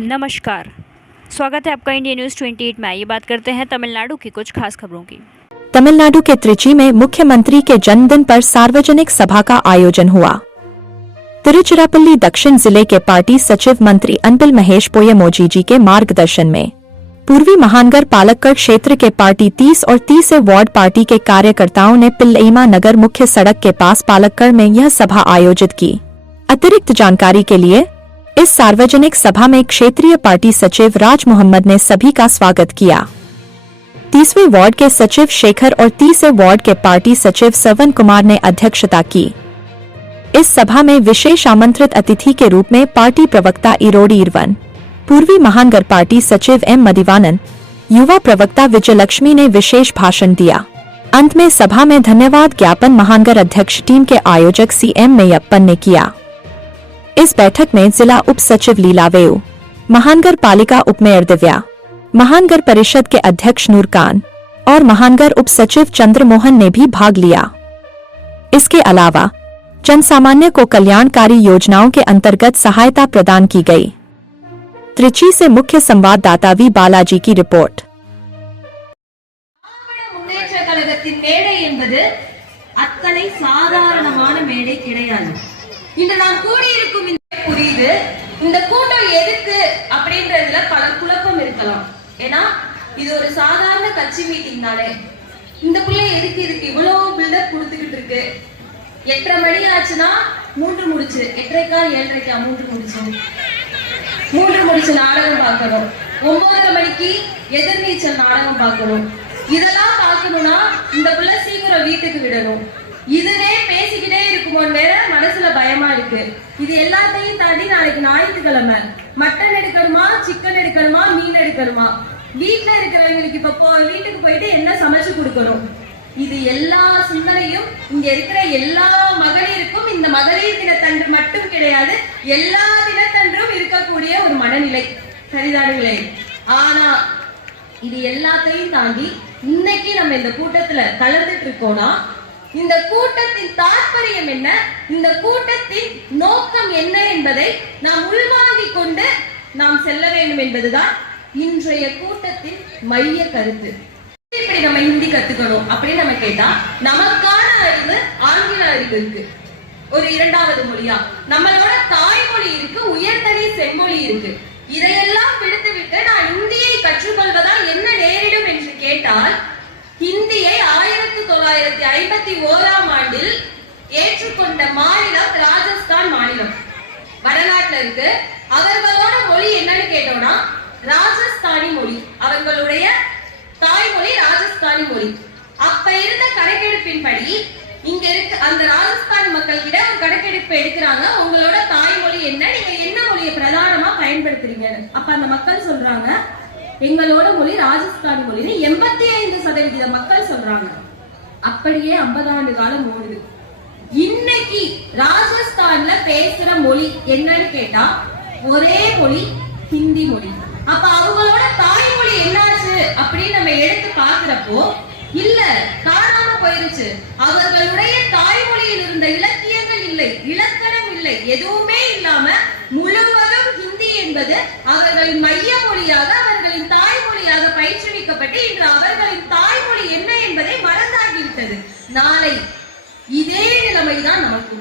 नमस्कार, स्वागत है आपका इंडिया न्यूज़ 28 में। ये बात करते हैं तमिलनाडु की कुछ खास खबरों की। तमिलनाडु के त्रिची में मुख्यमंत्री के जन्मदिन पर सार्वजनिक सभा का आयोजन हुआ। तिरुचिरापल्ली दक्षिण जिले के पार्टी सचिव मंत्री अनपिल महेश पोयमोजी जी के मार्गदर्शन में पूर्वी महानगर पालक्कड़ क्षेत्र के पार्टी 30 और 30 वार्ड पार्टी के कार्यकर्ताओं ने पिल्लईमा नगर मुख्य सड़क के पास पालक्कड़ में यह सभा आयोजित की। अतिरिक्त जानकारी के लिए इस सार्वजनिक सभा में क्षेत्रीय पार्टी सचिव राज मोहम्मद ने सभी का स्वागत किया। 30वें वार्ड के सचिव शेखर और 30वें वार्ड के पार्टी सचिव सवन कुमार ने अध्यक्षता की। इस सभा में विशेष आमंत्रित अतिथि के रूप में पार्टी प्रवक्ता इरोडी इरवन, पूर्वी महानगर पार्टी सचिव एम मदिवानन, युवा प्रवक्ता विजयलक्ष्मी ने विशेष भाषण दिया। अंत में सभा में धन्यवाद ज्ञापन महानगर अध्यक्ष टीम के आयोजक सीएम मेयप्पन ने किया। इस बैठक में जिला उप सचिव लीला वेउ, महानगर पालिका उप मेयर दिव्या, महानगर परिषद के अध्यक्ष नूरकान और महानगर उप सचिव चंद्रमोहन ने भी भाग लिया। इसके अलावा जनसामान्य को कल्याणकारी योजनाओं के अंतर्गत सहायता प्रदान की गई। त्रिची से मुख्य संवाददाता वी बालाजी की रिपोर्ट। இன்று நாம் கூடியிருக்கும் இந்த புரியுது இந்த கூட்டம் எதுக்கு அப்படின்றதுல பல குழப்பம் இருக்கலாம். ஏன்னா இது ஒரு சாதாரண கட்சி மீட்டிங் தானே. இந்த பிள்ளை எதுக்கு இவ்வளவு பில்டப் கொடுத்துக்கிட்டு இருக்கு? 8:30 மணி ஆச்சுன்னா 3 முடிச்சு 8:15 7:30 3 முடிச்சு நாடகம் பார்க்கணும். 9:30 மணிக்கு எதிர்நீச்சல் நாடகம் பார்க்கணும். இதெல்லாம் பார்க்கணும்னா இந்த பிள்ளை சீக்கிரம் வீட்டுக்கு விடணும். இதுவே பேசிக்கிட்டே இருக்குமோ நேரம் மனசுல பயமா இருக்கு. இது எல்லாத்தையும் தாண்டி நாளைக்கு ஞாயிற்றுக்கிழமை மட்டன் எடுக்கணுமா, சிக்கன் எடுக்கணுமா, மீன் எடுக்கணுமா, வீட்டுல இருக்கிறவங்களுக்கு இப்ப வீட்டுக்கு போயிட்டு என்ன சமைச்சு கொடுக்கணும், இது எல்லா சிந்தனையும் இங்க இருக்கிற எல்லா மகளிருக்கும் இந்த மகளிர் தினத்தன்று மட்டும் கிடையாது, எல்லா தினத்தன்றும் இருக்கக்கூடிய ஒரு மனநிலை. சரிதானுங்களே? ஆனா இது எல்லாத்தையும் தாண்டி இன்னைக்கு நம்ம இந்த கூட்டத்துல கலந்துட்டு இருக்கோம்னா இந்த கூட்டத்தின் தாற்பயம் என்ன, இந்த கூட்டத்தின் நோக்கம் என்ன என்பதை நாம் உள்வாங்கிக் கொண்டு நாம் செல்ல வேண்டும் என்பதுதான் இன்றைய கூட்டத்தின் மைய கருத்து. இப்படி நம்ம ஹிந்தி கத்துக்கணும் அப்படின்னு நம்ம கேட்டா நமக்கான அறிவு ஆங்கில அறிவு இருக்கு, ஒரு 2வது மொழியா நம்மளோட தாய்மொழி இருக்கு, உயர்தனி செம்மொழி இருக்கு. இதையெல்லாம் விடுத்து விட்டு நான் இந்தியை கற்றுக்கொள்வதால் என்ன நேரிடும் என்று கேட்டால், ஹிந்தியை 1951ஆம் ஆண்டில் ஏற்றுக்கொண்ட மாநிலம் ராஜஸ்தான் மாநிலம், வடநாட்டுல இருக்கு. அவர்களோட மொழி என்னன்னு கேட்டோம்னா ராஜஸ்தானி மொழி, அவர்களுடைய தாய்மொழி ராஜஸ்தானி மொழி. அப்ப இருந்த கணக்கெடுப்பின்படி இங்க இருக்கு அந்த ராஜஸ்தான் மக்கள் கிட்ட ஒரு கணக்கெடுப்பு எடுக்கிறாங்க, உங்களோட தாய்மொழி என்ன, நீங்க என்ன மொழியை பிரதானமா பயன்படுத்துறீங்க. அப்ப அந்த மக்கள் சொல்றாங்க எங்களோட மொழி ராஜஸ்தானி மொழின்னு 85% மக்கள் சொல்றாங்க. அப்படியே 50 ஆண்டு காலம் ஓடுது. இன்னைக்கு ராஜஸ்தான்ல பேசுற மொழி என்னன்னு கேட்டா ஒரே மொழி ஹிந்தி மொழி. அப்ப அவங்களோட தாய்மொழி என்னாச்சு அப்படின்னு நம்ம எடுத்து பாக்குறப்போ இல்ல, காணாம போயிருச்சு. அவர்களுடைய தாய்மொழியில் இருந்த இலக்கியங்கள் இல்லை, இலக்கணம் இல்லை, எதுவுமே இல்லாம முழுவதும் ஹிந்தி என்பது அவர்களின் மைய மொழியாக அவர்களின் தாய்மொழியாக பயிற்றுவிக்கப்பட்டு இன்று அவர்களின் தாய்மொழி என்ன என்பதை மறந்தாகிவிட்டது. நாளை இதே நிலைமைதான் நமக்கு.